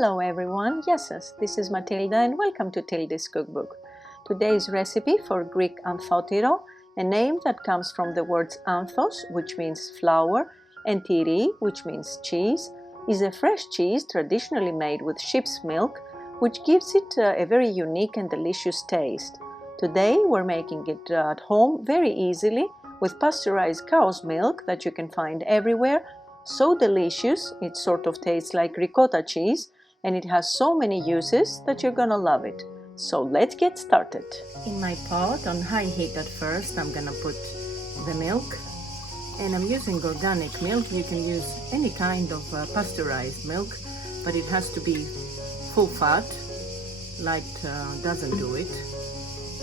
Hello everyone, yes, this is Matilda and welcome to Tilda's Cookbook. Today's recipe for Greek ANTHOTYRO, a name that comes from the words anthos, which means flour, and ΤΥΡΙ, which means cheese, is a fresh cheese traditionally made with sheep's milk, which gives it a very unique and delicious taste. Today we're making it at home very easily with pasteurized cow's milk that you can find everywhere. So delicious, it sort of tastes like ricotta cheese, and it has so many uses that you're gonna love it. So let's get started. In my pot on high heat at first, I'm gonna put the milk, and I'm using organic milk. You can use any kind of pasteurized milk, but it has to be full fat. Light doesn't do it.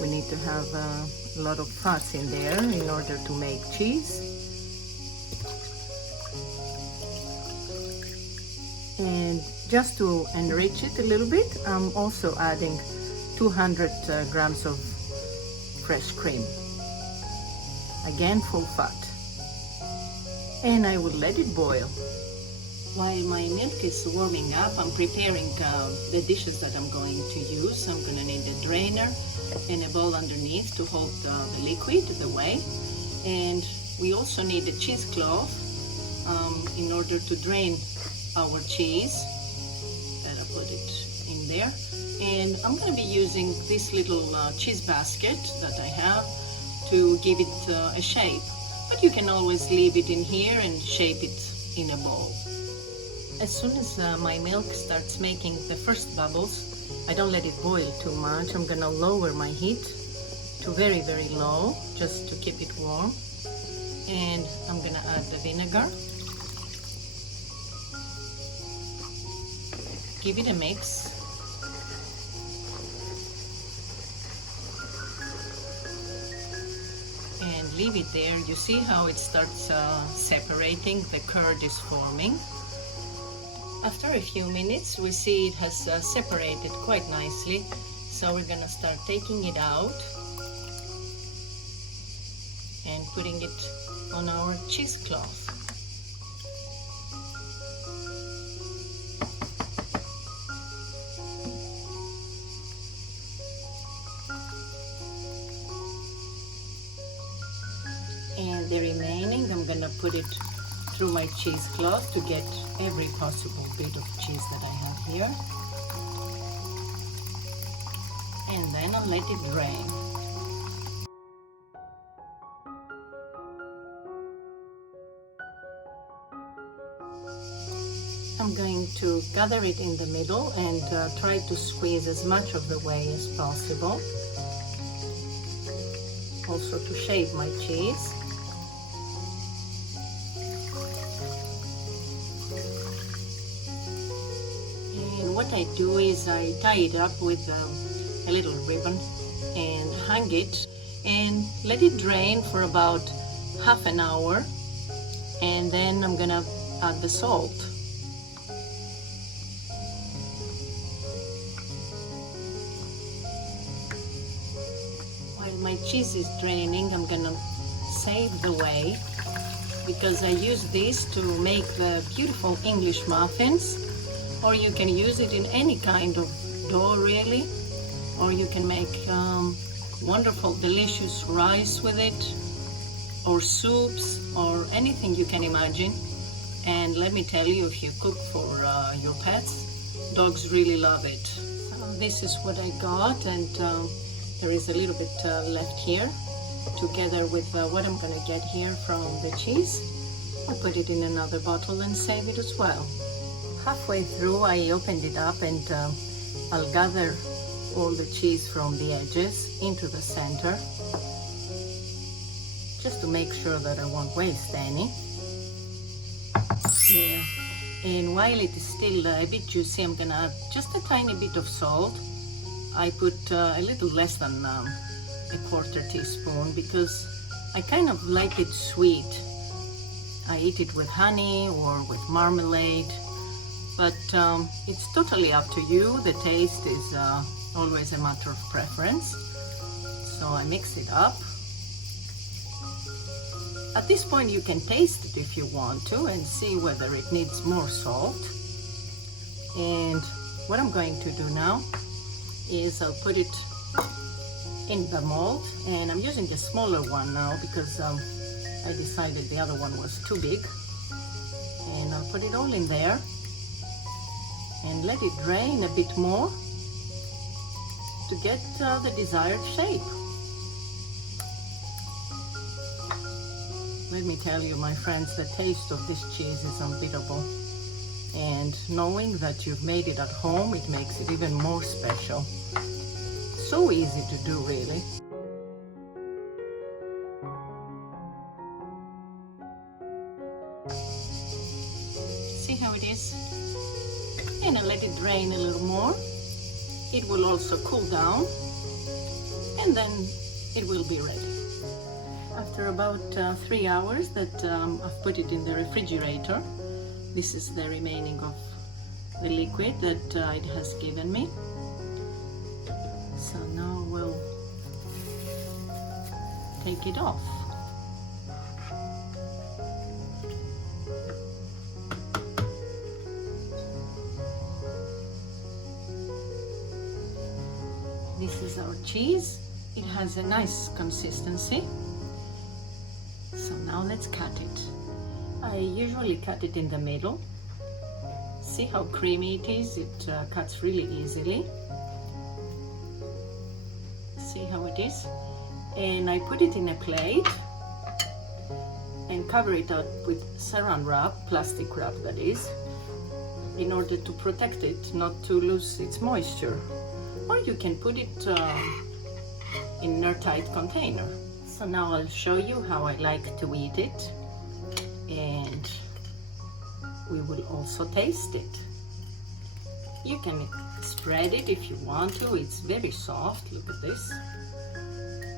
We need to have a lot of fats in there in order to make cheese. And just to enrich it a little bit, I'm also adding 200 grams of fresh cream. Again, full fat. And I will let it boil. While my milk is warming up, I'm preparing the dishes that I'm going to use. I'm going to need a drainer and a bowl underneath to hold the liquid, the whey. And we also need a cheesecloth in order to drain our cheese. Better put it in there. And I'm going to be using this little cheese basket that I have to give it a shape. But you can always leave it in here and shape it in a bowl. As soon as my milk starts making the first bubbles, I don't let it boil too much. I'm going to lower my heat to very, very low just to keep it warm. And I'm going to add the vinegar. Give it a mix. And leave it there. You see how it starts separating, the curd is forming. After a few minutes we see it has separated quite nicely, so we're gonna start taking it out and putting it on our cheesecloth. And the remaining, I'm gonna put it through my cheesecloth to get every possible bit of cheese that I have here. And then I'll let it drain. I'm going to gather it in the middle and try to squeeze as much of the whey as possible. Also to shape my cheese. What I do is I tie it up with a little ribbon and hang it and let it drain for about half an hour, and then I'm gonna add the salt. While my cheese is draining, I'm gonna save the whey because I use this to make the beautiful English muffins. Or you can use it in any kind of dough really, or you can make wonderful delicious rice with it, or soups, or anything you can imagine. And let me tell you, if you cook for your pets, dogs really love it. This is what I got, and there is a little bit left here, together with what I'm gonna get here from the cheese. I'll put it in another bottle and save it as well. Halfway through I opened it up, and I'll gather all the cheese from the edges into the center, just to make sure that I won't waste any. There. And while it is still a bit juicy, I'm gonna add just a tiny bit of salt. I put a little less than a quarter teaspoon because I kind of like it sweet. I eat it with honey or with marmalade. But it's totally up to you. The taste is always a matter of preference. So I mix it up. At this point you can taste it if you want to and see whether it needs more salt. And what I'm going to do now is I'll put it in the mold, and I'm using a smaller one now because I decided the other one was too big. And I'll put it all in there and let it drain a bit more to get the desired shape. Let me tell you, my friends, the taste of this cheese is unbeatable. And knowing that you've made it at home, it makes it even more special. So easy to do, really. See how it is? And I'll let it drain a little more. It will also cool down, and then it will be ready. After about 3 hours that I've put it in the refrigerator, this is the remaining of the liquid that it has given me. So now we'll take it off. This is our cheese. It has a nice consistency. So now let's cut it. I usually cut it in the middle. See how creamy it is? It cuts really easily. See how it is? And I put it in a plate and cover it up with saran wrap, plastic wrap that is, in order to protect it, not to lose its moisture. Or you can put it in an airtight container. So now I'll show you how I like to eat it, and we will also taste it. You can spread it if you want to. It's very soft. Look at this.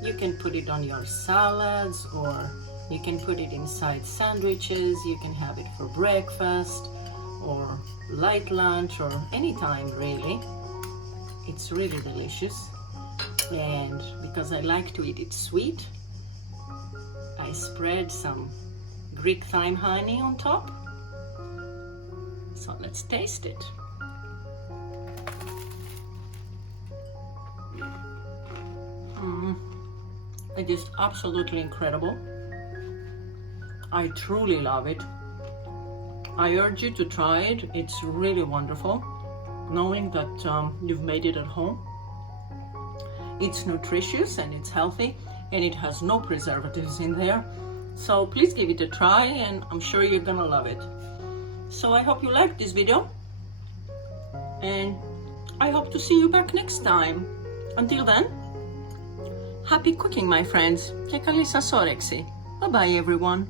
You can put it on your salads, or you can put it inside sandwiches. You can have it for breakfast or light lunch or any time, really. It's really delicious. And because I like to eat it sweet, I spread some Greek thyme honey on top. So let's taste it. It is absolutely incredible. I truly love it. I urge you to try it. It's really wonderful, knowing that you've made it at home. It's nutritious and it's healthy, and it has no preservatives in there. So please give it a try, and I'm sure you're gonna love it. So I hope you liked this video, and I hope to see you back next time. Until then, happy cooking, my friends. Και καλή σας όρεξη. Bye bye, everyone.